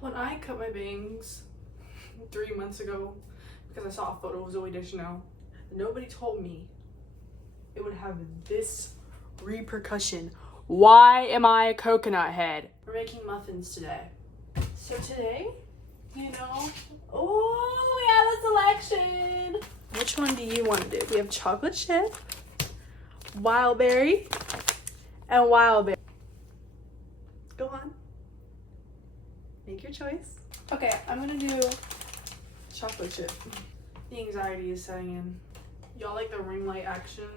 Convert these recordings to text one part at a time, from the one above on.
When I cut my bangs 3 months ago, because I saw a photo of Zooey Deschanel, nobody told me it would have this repercussion. Why am I a coconut head? We're making muffins today. So today, you know, oh, we have a selection. Which one do you want to do? We have chocolate chip, wild berry, and wild berry. Go on. Make your choice. Okay, I'm gonna do chocolate chip. The anxiety is setting in. Y'all like the ring light action?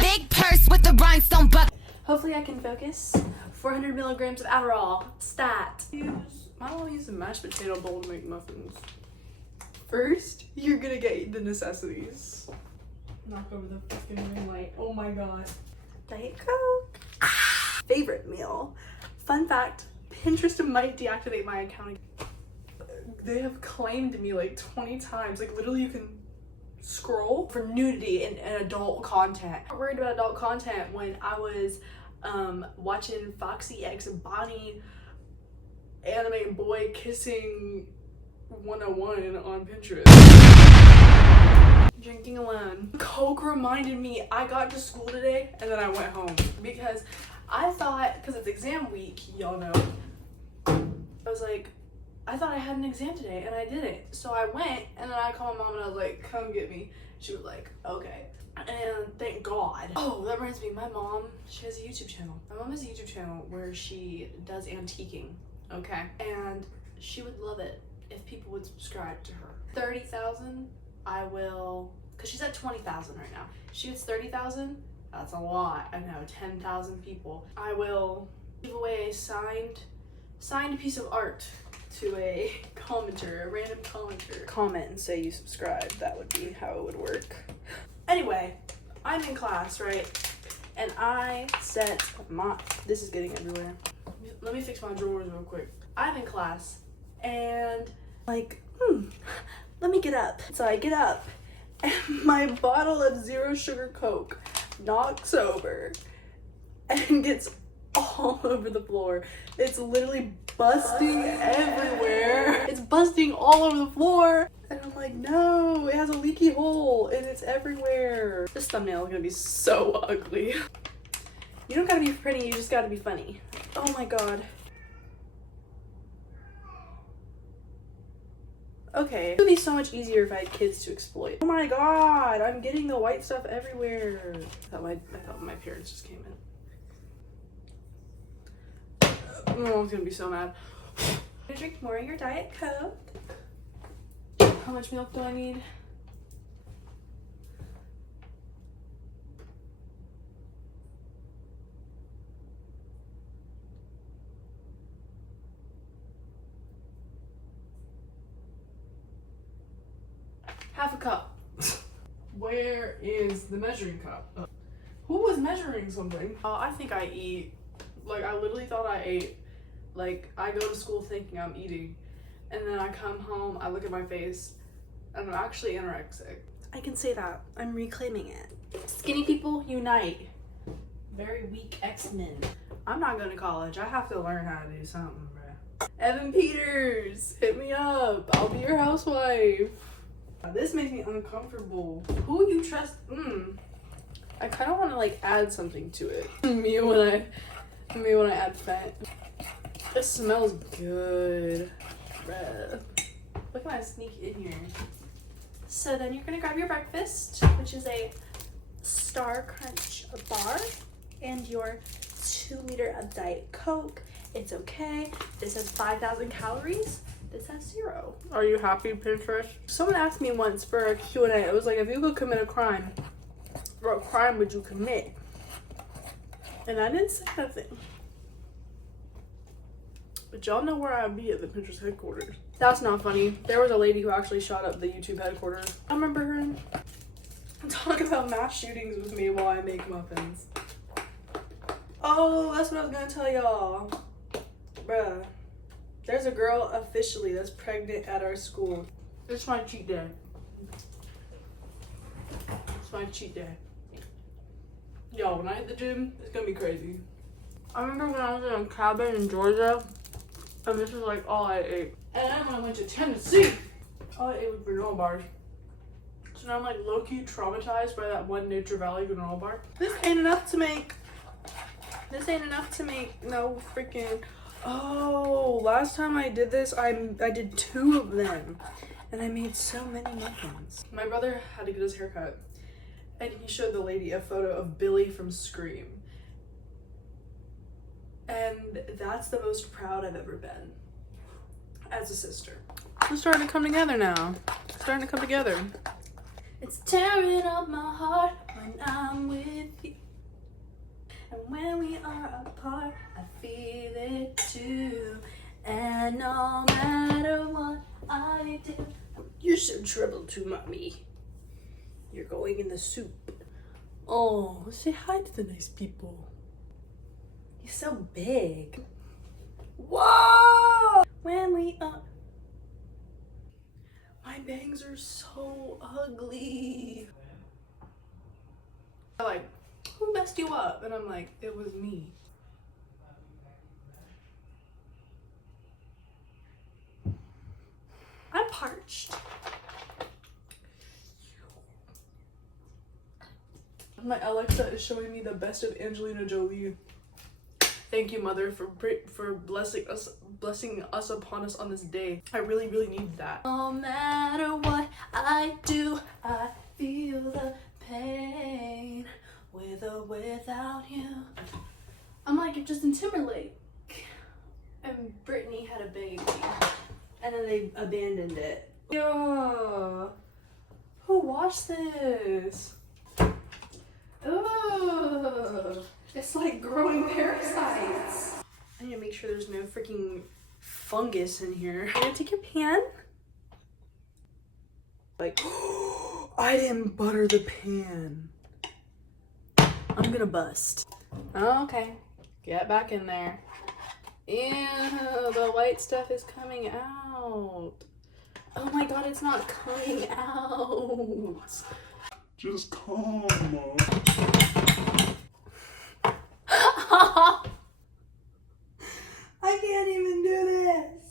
Big purse with the rhinestone buck. Hopefully I can focus. 400 milligrams of Adderall. Stat. My mom used a mashed potato bowl to make muffins. First, you're gonna get the necessities. Knock over the fucking ring light. Oh my god. Diet Coke. Favorite meal. Fun fact, Pinterest might deactivate my account. They have claimed me like 20 times. Like literally you can scroll for nudity and adult content. I'm worried about adult content when I was watching Foxy X Bonnie anime boy kissing 101 on Pinterest. Drinking alone. Coke reminded me I got to school today and then I went home because I thought, because it's exam week, y'all know, I was like, I thought I had an exam today and I didn't. So I went and then I called my mom and I was like, come get me. She was like, okay. And thank God. Oh, that reminds me, my mom, she has a YouTube channel. My mom has a YouTube channel where she does antiquing, okay? And she would love it if people would subscribe to her. 30,000, I will, because she's at 20,000 right now. She gets 30,000, that's a lot. I know, 10,000 people. I will give away a signed piece of art to a commenter, a random commenter. Comment and say you subscribe. That would be how it would work. Anyway, I'm in class, right? And I set my, this is getting everywhere. Let me fix my drawers real quick. I'm in class and like, let me get up. So I get up and my bottle of 0 sugar Coke knocks over and gets all over the floor. It's literally busting everywhere. It's busting all over the floor. And I'm like, no, it has a leaky hole and it's everywhere. This thumbnail is gonna be so ugly. You don't gotta be pretty, you just gotta be funny. Oh my god. Okay, it would be so much easier if I had kids to exploit. Oh my god, I'm getting the white stuff everywhere. I thought my parents just came in. My mom's gonna be so mad. I'm gonna drink more of your Diet Coke. How much milk do I need? Half a cup. Where is the measuring cup? Who was measuring something? I think I eat. Like, I literally thought I ate. Like, I go to school thinking I'm eating. And then I come home, I look at my face, and I'm actually anorexic. I can say that. I'm reclaiming it. Skinny people unite. Very weak X-Men. I'm not going to college. I have to learn how to do something, bruh. Evan Peters, hit me up. I'll be your housewife. This makes me uncomfortable. Who you trust? I kind of want to like add something to it. Me when I add fat. This smells good. Bruh. Look at I sneak in here. So then you're gonna grab your breakfast, which is a Star Crunch bar and your 2 liter of Diet Coke. It's okay. This has 5,000 calories. This has 0. Are you happy, Pinterest? Someone asked me once for a Q&A. It was like, if you could commit a crime, what crime would you commit? And I didn't say nothing. But y'all know where I'd be at the Pinterest headquarters. That's not funny. There was a lady who actually shot up the YouTube headquarters. I remember her. Talk about mass shootings with me while I make muffins. Oh, that's what I was gonna tell y'all. Bruh. There's a girl officially that's pregnant at our school. It's my cheat day. It's my cheat day. Yo, when I hit the gym, it's gonna be crazy. I remember when I was in a cabin in Georgia And this is like all I ate. And then when I went to Tennessee, all I ate was granola bars. So now I'm like low-key traumatized by that one Nature Valley granola bar. This ain't enough to make no freaking. Oh, last time I did this, I did 2 of them. And I made so many muffins. My brother had to get his hair cut. And he showed the lady a photo of Billy from Scream. And that's the most proud I've ever been as a sister. It's starting to come together now. It's starting to come together. It's tearing up my heart when I'm with you. And when we are apart, I feel it too. And no matter what I do, you're so trouble to mommy. You're going in the soup. Oh, say hi to the nice people. He's so big. Whoa! When we are. My bangs are so ugly. They're like, who messed you up? And I'm like, it was me. I'm parched. My Alexa is showing me the best of Angelina Jolie. Thank you, Mother, for blessing us upon us on this day. I really, really need that. No matter what I do, I feel the pain with or without you. I'm like Justin Timberlake. And Brittany had a baby. And then they abandoned it. Yeah. Who watched this? Ugh. It's like growing parasites. I need to make sure there's no freaking fungus in here. I'm gonna take your pan. Like, I didn't butter the pan. I'm gonna bust. Okay, get back in there. Ew, the white stuff is coming out. Oh my god, it's not coming out. Just calm, Mom. I can't even do this.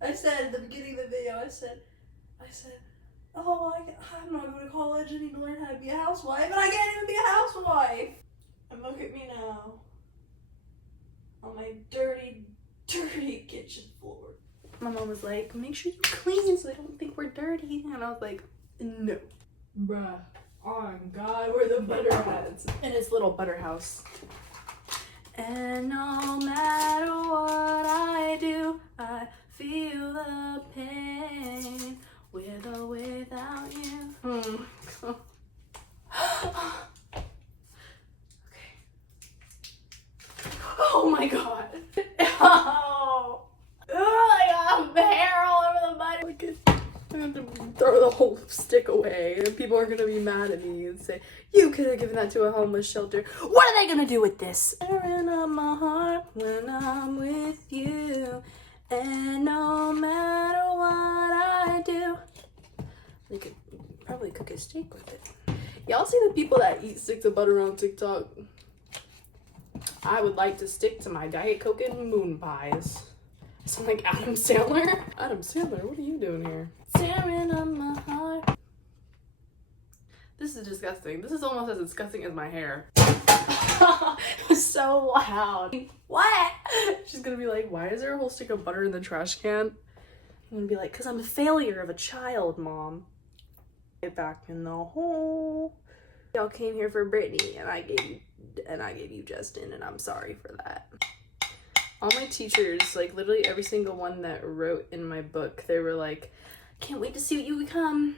I said at the beginning of the video, I said, oh, I'm not going to college. I need to learn how to be a housewife, and I can't even be a housewife. And look at me now, on my dirty, dirty kitchen floor. My mom was like, make sure you clean so they don't think we're dirty. And I was like, no. Bruh, on God, we're the butterheads. In his little butter house. And no matter what I do, I feel the pain with or without you. Okay. Oh my god. Oh. I got hair all over the body. I'm gonna have to throw the whole stick away, and people are gonna be mad at me and say, you could have given that to a homeless shelter. What are they gonna do with this? Tearing up my heart when I'm with you, and no matter what I do. They could probably cook a steak with it. Y'all see the people that eat sticks of butter on TikTok? I would like to stick to my Diet Coke and moon pies. I sound like Adam Sandler. Adam Sandler, what are you doing here? Tearing up my heart. This is disgusting. This is almost as disgusting as my hair. It's so loud. What? She's gonna be like, why is there a whole stick of butter in the trash can? I'm gonna be like, cause I'm a failure of a child, Mom. Get back in the hole. Y'all came here for Brittany, and I gave you Justin, and I'm sorry for that. All my teachers, like literally every single one that wrote in my book, they were like, can't wait to see what you become.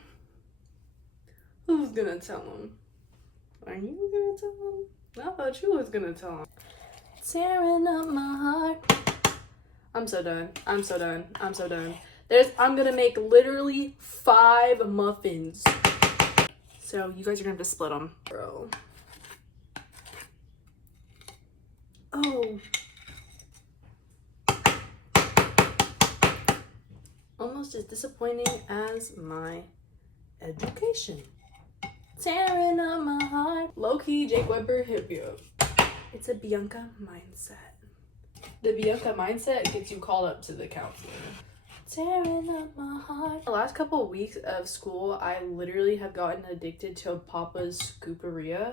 Who's gonna tell them? Are you gonna tell them? I thought you was gonna tell them. Tearing up my heart. I'm so done. I'm so done. I'm so done. I'm gonna make literally 5 muffins. So you guys are gonna have to split them. Bro. Oh. Almost as disappointing as my education. Tearing up my heart. Low-key, Jake Webber hit me up. It's a Bianca mindset. The Bianca mindset gets you called up to the counselor. Tearing up my heart. The last couple of weeks of school, I literally have gotten addicted to Papa's Scooperia.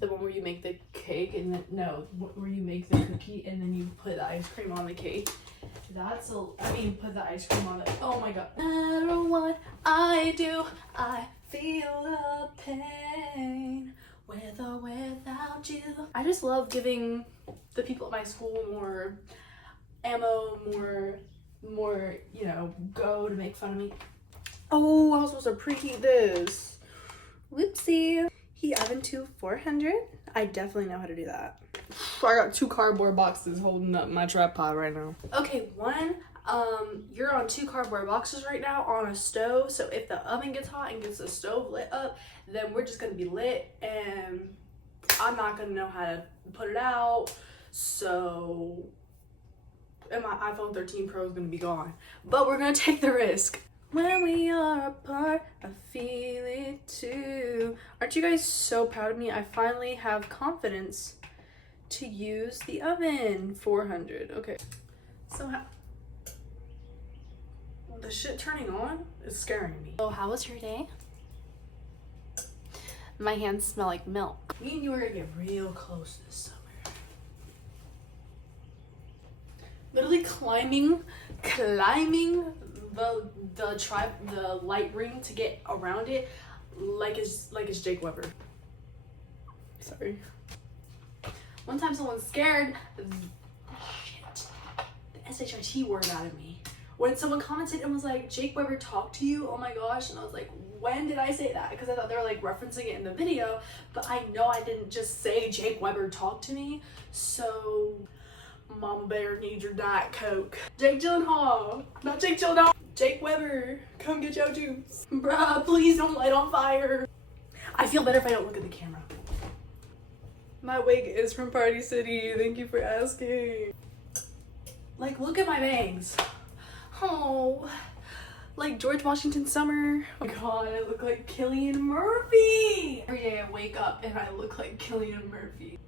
The one where you make the cake and then, no, where you make the cookie and then you put the ice cream on the cake. Put the ice cream on it. Oh my god. No matter what I do, I feel the pain. With or without you. I just love giving the people at my school more ammo, more, you know, go to make fun of me. Oh, I was supposed to preheat this. Whoopsie. Heat oven to 400. I definitely know how to do that. I got 2 cardboard boxes holding up my tripod right now. Okay, one, you're on 2 cardboard boxes right now on a stove. So if the oven gets hot and gets the stove lit up, then we're just gonna be lit and I'm not gonna know how to put it out. So, and my iPhone 13 Pro is gonna be gone. But we're gonna take the risk. When we are apart, I feel it too. Aren't you guys so proud of me? I finally have confidence to use the oven. 400. Okay. So the shit turning on is scaring me. Oh, how was your day? My hands smell like milk. Me and you are gonna get real close this summer. Literally climbing the light ring to get around it like it's Jake Weber. Sorry. One time someone scared the SHIT word out of me. When someone commented and was like, Jake Weber talked to you? Oh my gosh. And I was like, when did I say that? Because I thought they were like referencing it in the video, but I know I didn't just say Jake Weber talked to me. So Mama Bear needs your Diet Coke. Jake Gyllenhaal, not Jake Gyllenhaal. Jake Weber, come get your juice. Bruh, please don't light on fire. I feel better if I don't look at the camera. My wig is from Party City. Thank you for asking. Like, look at my bangs. Oh, like George Washington summer. Oh my god, I look like Cillian Murphy. Every day I wake up and I look like Cillian Murphy.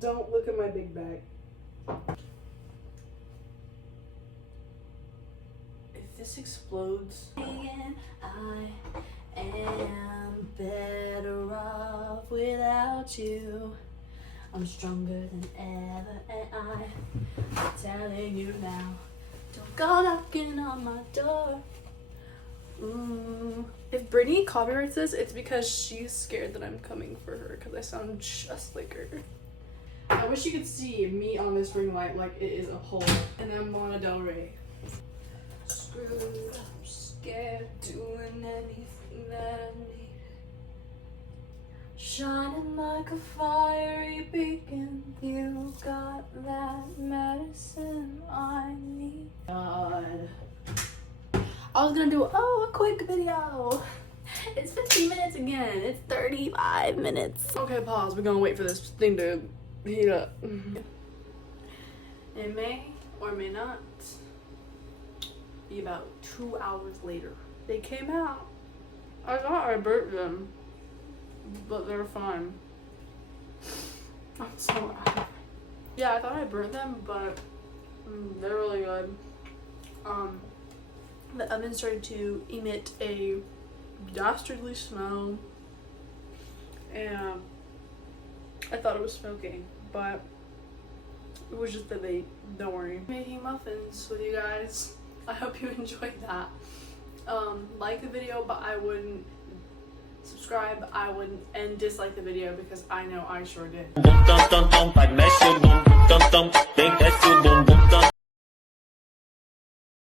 Don't look at my big bag. If this explodes, I am better off without you. I'm stronger than ever and I'm telling you now. Don't go knocking on my door. If Brittany copyrights this, it's because she's scared that I'm coming for her because I sound just like her. I wish you could see me on this ring light like it is a pole. And I'm Lana Del Rey. Screwed up, scared, doing anything that I need. Shining like a fiery beacon. You got that medicine I need. God. I was gonna do a quick video. It's 15 minutes again. It's 35 minutes. Okay, pause. We're gonna wait for this thing to heat up. It may or may not be about 2 hours later. They came out. I thought I burnt them, but they're fine. I'm so out. Yeah, I thought I burnt them, but they're really good. The oven started to emit a dastardly smell, and I thought it was smoking, but it was just the bait. Don't worry. Making muffins with you guys. I hope you enjoyed that. Like the video, but I wouldn't subscribe. I wouldn't, and dislike the video because I know I sure did.